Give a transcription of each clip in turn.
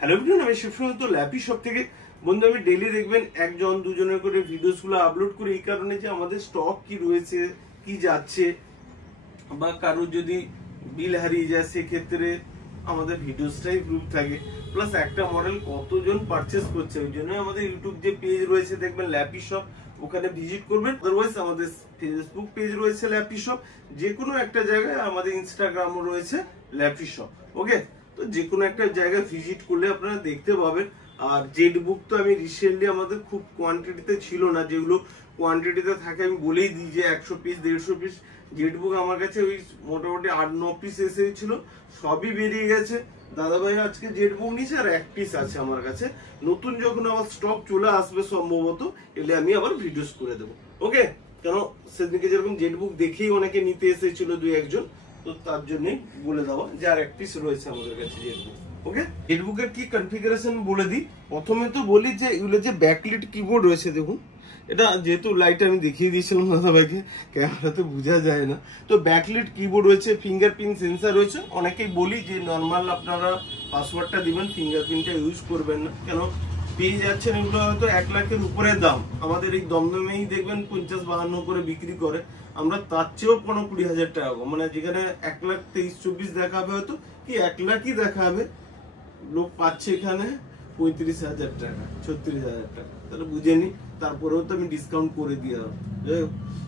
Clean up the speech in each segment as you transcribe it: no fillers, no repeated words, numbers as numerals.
Hello everyone, আমি Shibsundar lappy shop থেকে। বন্ধু, আমি ডেইলি দেখবেন একজন দুজনের করে ভিডিওসগুলো আপলোড করি এই কারণে যে আমাদের স্টক কি রয়েছে, কি যাচ্ছে, বা কারোর যদি বিল হারিয়ে যায় সেক্ষেত্রে আমাদের ভিডিওসটাই প্রুফ থাকে। প্লাস একটা মডেল কতজন পারচেস করছে, ওই জন্য আমাদের ইউটিউব যে পেজ রয়েছে দেখবেন ল্যাপি শপ, ওখানে ভিজিট করবেন। আদারওয়াইজ আমাদের ফেসবুক পেজ রয়েছে ল্যাপি শপ, যে কোনো একটা জায়গায় আমাদের ইনস্টাগ্রামও রয়েছে ল্যাপি শপ। ওকে, তো যে কোনো একটা জায়গায় ভিজিট করলে আপনারা দেখতে পাবেন। আর জেড বুক তো আমি রিসেন্টলি আমাদের খুব কোয়ান্টিটিতে ছিল না, যেগুলো কোয়ান্টিটিতে থাকে আমি বলেই দিই যে 100 পিস 150 পিস জেড বুক আমার কাছে ওই মোটামুটি 8-9 পিস এসেছিল, সবই বেরিয়ে গেছে। দাদা ভাই আজকে জেড বুক নিছে আর 1 পিস আছে আমার কাছে। নতুন যখন আবার স্টক চলে আসবে সম্ভবত, এলে আমি আবার ভিডিওস করে দেবো। ওকে, কেন সেদিনকে যেরকম জেড বুক দেখেই অনেকে নিতে এসেছিল 2-1 জন, তো তার জন্যই বলে দেওয়া যে আর 1 পিস রয়েছে আমাদের কাছে জেড বুক। ওকে, জেড বুকের কি কনফিগারেশন বলে দিই। প্রথমে তো বলি যে এগুলো যে ব্যাকলিট কিবোর্ড রয়েছে, দেখুন এটা যেহেতু লাইট আমি দেখিয়ে দিয়েছিলাম দাদা ভাইকে, ক্যামেরাতে বোঝা যায় না। তো ব্যাকলিট কিবোর্ড রয়েছে, ফিঙ্গারপ্রিন্ট সেন্সার রয়েছে। অনেকেই বলি যে নর্মাল আপনারা পাসওয়ার্ডটা দিবেন, ফিঙ্গারপ্রিন্টটা ইউজ করবেন না, কেন পেয়ে যাচ্ছেন এগুলো হয়তো 1 লাখের উপরে দাম। আমাদের এই দমদমেই দেখবেন 50-52 করে বিক্রি করে, আমরা তার চেয়েও 15-20 হাজার টাকা, মানে যেখানে 1,23-24 দেখাবে হয়তো কি 1 লাখই দেখাবে, লোক পাচ্ছে এখানে 35,000 টাকা, 36,000 টাকা। তাহলে বুঝে নি, তারপরেও তো আমি ডিসকাউন্ট করে দিয়ে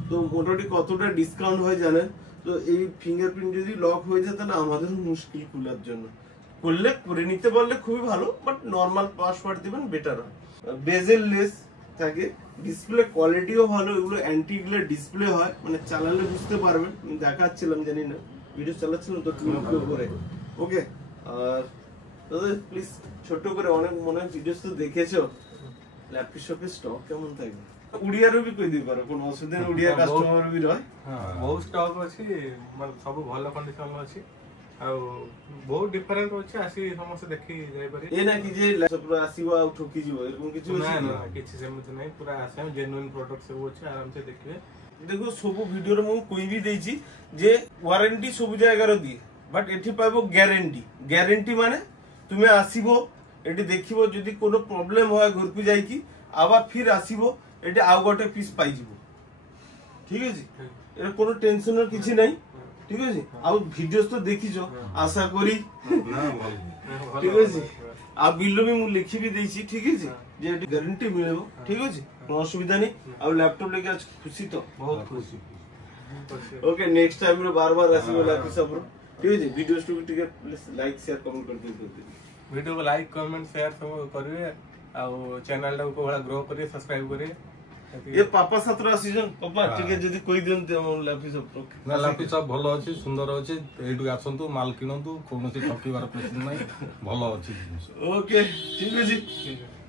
তো মোটামুটি কতটা ডিসকাউন্ট হয় জানেন তো। এই ফিঙ্গারপ্রিন্ট যদি লক হয়ে যায় তাহলে আমাদের মুশকিল খোলার জন্য, করলে করে নিতে পারলে খুবই ভালো, বাট নর্মাল পাসওয়ার্ড দিবেন বেটার হয়। বেজেল লেস থাকে, ডিসপ্লে কোয়ালিটিও ভালো, এগুলো অ্যান্টি গ্লেয়ার ডিসপ্লে হয়, মানে চালালে বুঝতে পারবেন। আমি দেখাচ্ছিলাম, জানি না ভিডিও চালাচ্ছিলাম তো করে। ওকে, আর প্লিজ ছোট করে, অনেক মনে হয় ভিডিওস তো দেখেছো, ল্যাপি শপের স্টক কেমন থাকবে উড়িয়ারও বি কই দিই পারে, কোনো অসুবিধা নেই, উড়িয়া কাস্টমার বি রয়। ବହୁତ ଷ୍ଟକ୍ ଅଛି, ମାନେ ସବୁ ଭଲ କଣ୍ଡିସନ ଅଛି, ଆଉ ବହୁତ ଡିଫରେନ୍ସ ଅଛି, ଆସି ସମସ୍ତେ ଦେଖି ଯାଇପାରିବେ। ଏ ନା କି ଯେ ଲ୍ୟାପଟପ ଆସିବ ଆଉ ଠକି ଯିବ, ଏରকମ କିଛି ଅଛି ନା, କିଛି ସେମିତି ନାହିଁ, ପୁରା ଆସେ ଜେନୁଇନ ପ୍ରଡକ୍ଟ ସବୁ ଅଛି, ଆରାମସେ ଦେଖିବେ। ଦେଖো ସବୁ ଭିଡିଓରେ ମୁଁ କହି ବି ଦେଇଛି ଯେ ୱାରେଣ୍ଟି ସବୁ ଜାଗାରେ ଦିଏ, ବଟ୍ ଏଠି ପାଇବ ଗ୍ୟାରେଣ୍ଟି। ଗ୍ୟାରେଣ୍ଟି ମାନେ তুমি আসিব, এটি দেখিব, যদি কোনো প্রবলেম হয় ঘরকু যাইকি আবার ফির আসিব, এটি আউ গোটে পিস পাইଯିব। ঠিক আছে, এর কোনো টেনশনের কিছু নাই। ঠিক আছে, আর ভিডিওস তো দেখিছ আশা করি, ঠিক আছে। আর বিল भी ମୁଁ লিখি भी ଦେଇছি, ঠিক আছে, যে এটি গ্যারান্টি মিଳିବ। ঠিক আছে, কোনো অসুবিধা নেই। আর ল্যাপটপ লেগে আজ খুশি তো, ବହୁତ ଖୁସି। ওকে, নেক্সট টাইম রে বারবার আসিব ল্যাপটপ সবর। ঠিক আছে, ভিডিওস টু ଟିକେ লাইক শেয়ার কমেন্ট করে দিতে, वीडियो को लाइक कमेंट शेयर सब करिवे, आ चैनल टा को बड़ा ग्रो करिए, सब्सक्राइब करिए। ये पापा साथरा सीजन पापा ठीक है, जदी कोई दिन ते लाफी सब ना लाफी सब भलो अछि, सुंदर अछि, एटु आसंतु, माल किनंतु, कोनोसी ठकीबार प्रश्न नै, भलो अछि। ओके, ठीक है जी,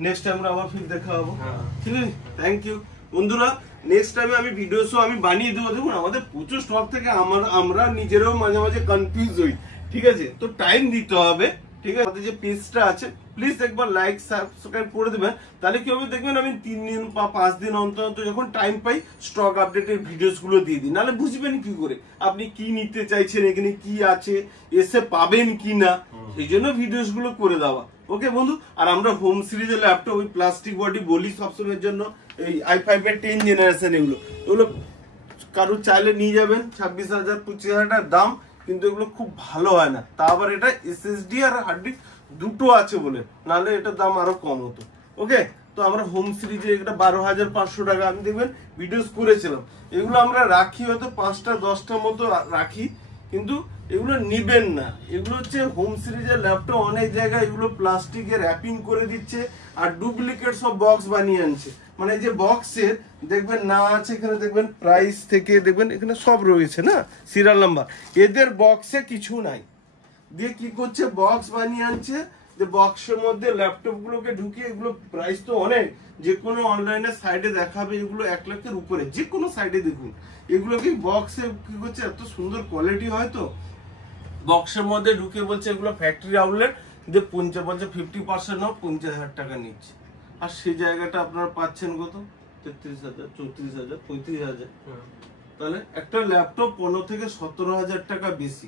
नेक्स्ट टाइम आবার फिर দেখা হবে। ঠিক আছে, থ্যাংক ইউ বন্ধুরা। নেক্সট টাইমে আমি ভিডিও সো আমি বানিয়ে দেবো। দেখুন আমাদের প্রচুর স্টক থেকে আমরা নিজেরাও মাঝে মাঝে কনফিউজ হই। ঠিক আছে, তো টাইম দিতে হবে। ঠিক আছে, আমাদের যে পেজটা আছে প্লিজ একবার লাইক সাবস্ক্রাইব করে দেবেন, তাহলে কি হবে দেখবেন আমি 3 দিন বা 5 দিন অন্তর যখন টাইম পাই স্টক আপডেটের ভিডিওস গুলো দিয়ে দিই, নাহলে বুঝবেন কি করে আপনি কি নিতে চাইছেন, এখানে কি আছে, এসে পাবেন কি না, সেই জন্য ভিডিওস গুলো করে দেওয়া। ওকে বন্ধু, আর আমরা হোম সিরিজের ল্যাপটপ ওই প্লাস্টিক বডি বলি সবসময়ের জন্য, এই i5 এর 10 জেনারেশন, এগুলো কারো চাইলে নিয়ে যাবেন। 26,000-25,000 টাকা দাম, কিন্তু এগুলো খুব ভালো হয় না। তা আবার এটা এসএসডি আর হার্ড ডিস্ক দুটো আছে বলে, নাহলে এটার দাম আরো কম হতো। ওকে, তো আমরা হোম সিরিজে এটা 12,500 টাকা আমি দেখবেন ভিডিওস করেছিলাম। এগুলো আমরা রাখি হয়তো 5টা-10টার মতো রাখি, কিন্তু এগুলো নিবেন না। এগুলো হচ্ছে হোম সিরিজের ল্যাপটপ, অনেক জায়গায় এগুলো প্লাস্টিকের র্যাপিং করে দিচ্ছে আর ডুপ্লিকেট সব বক্স বানিয়ে আনছে। মানে যে বক্সের দেখবেন না আছে, এখানে দেখবেন প্রাইস থেকে দেখবেন এখানে সব রয়েছে না, সিরিয়াল নাম্বার, এদের বক্সে কিছু নাই, দিয়ে কি করছে বক্স বানিয়ে আনছে, যে বক্সের মধ্যে ল্যাপটপ গুলোকে ঢুকিয়ে, এগুলো প্রাইস তো অনেক, যে কোনো অনলাইনে সাইডে দেখাবে এগুলো 1 লাখের উপরে, যে কোনো সাইডে দেখুন এগুলোকে বক্সে কি করছে, এত সুন্দর কোয়ালিটি হয় তো বক্সের মধ্যে ঢুকে বলছে এগুলো ফ্যাক্টরি আউটলেট, যে 50% নাও 50,000 টাকা নিচ্ছে। আর সেই জায়গাটা আপনারা পাচ্ছেন কত, 33,000, 34,000, 35,000। তাহলে একটা ল্যাপটপ 15 থেকে 17,000 টাকা বেশি।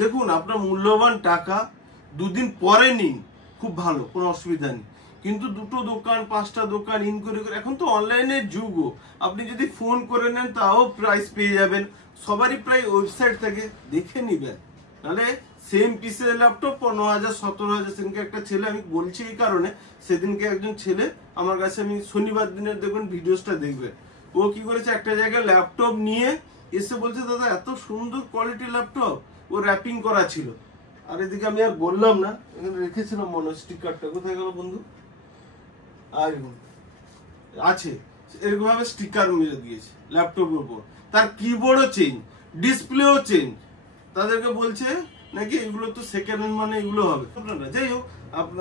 দেখুন আপনার মূল্যবান টাকা দুদিন পরে নিন, খুব ভালো, কোনো অসুবিধা নেই। কিন্তু দুটো দোকান 5টা দোকান ইন করে করে, এখন তো অনলাইনের যুগও, আপনি যদি ফোন করে নেন তাও প্রাইস পেয়ে যাবেন, সবারই প্রায় ওয়েবসাইট থেকে দেখে নিবেন। নাহলে সেম পিসের ল্যাপটপ 15,000 17,000। সেদিনকে একটা ছেলে, আমি বলছি এই কারণে, সেদিনকে একজন ছেলে আমার কাছে, আমি শনিবার দিনের দেখবেন ভিডিওসটা দেখবেন, ও কি করেছে, একটা জায়গায় ল্যাপটপ নিয়ে এসে বলছে দাদা এত সুন্দর কোয়ালিটি ল্যাপটপ, ও র্যাপিং করা ছিল। আর এদিকে আমি আর বললাম না, এখানে রেখেছিলাম মনে হয় স্টিকারটা, কোথায় গেল বন্ধু, আর আছে, এরকম ভাবে স্টিকার মেরে দিয়েছে ল্যাপটপের উপর, তার কিবোর্ডও চেঞ্জ, ডিসপ্লেও চেঞ্জ। তাদেরকে বলছে নাকি এগুলো তো সেকেন্ড হ্যান্ড, মানে এগুলো হবে। যাই হোক,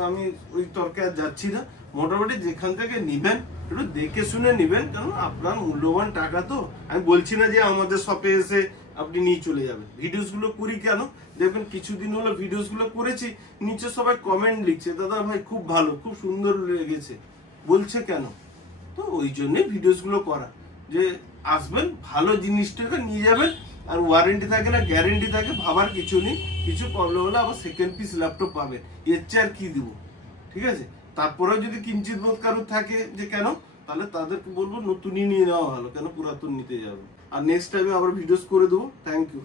আমি ওই তর্কে আর যাচ্ছি না। মোটামুটি যেখান থেকে নিবেন একটু দেখে শুনে নিবেন, কারণ আপনার মূল্যবান টাকা তো। আমি বলছি না যে আমাদের শপে এসে আপনি নিয়ে চলে যাবেন। ভিডিওস গুলো করি কেন, দেখবেন কিছুদিন হলো ভিডিওস গুলো করেছি, নিচে সবাই কমেন্ট লিখছে, দাদা ভাই খুব ভালো, খুব সুন্দর লেগেছে, বলছে কেন? তো ওই জন্যই ভিডিওস গুলো করা, যে আসবেন ভালো জিনিসটাকে নিয়ে যাবেন, আর ওয়ারেন্টি থাকে না গ্যারেন্টি থাকে, ভাবার কিছু নেই। কিছু প্রবলেম হলে আবার সেকেন্ড পিস ল্যাপটপ পাবেন, এর চেয়ে আর কি দিব, ঠিক আছে? তারপরেও যদি কিঞ্চিত বোধ কারোর থাকে যে কেন, তাহলে তাদেরকে বলবো নতুনই নিয়ে নেওয়া ভালো, কেন পুরাতন নিতে যাবে। আর নেক্সট টাইমে আবার ভিডিওস করে দেবো। Thank you.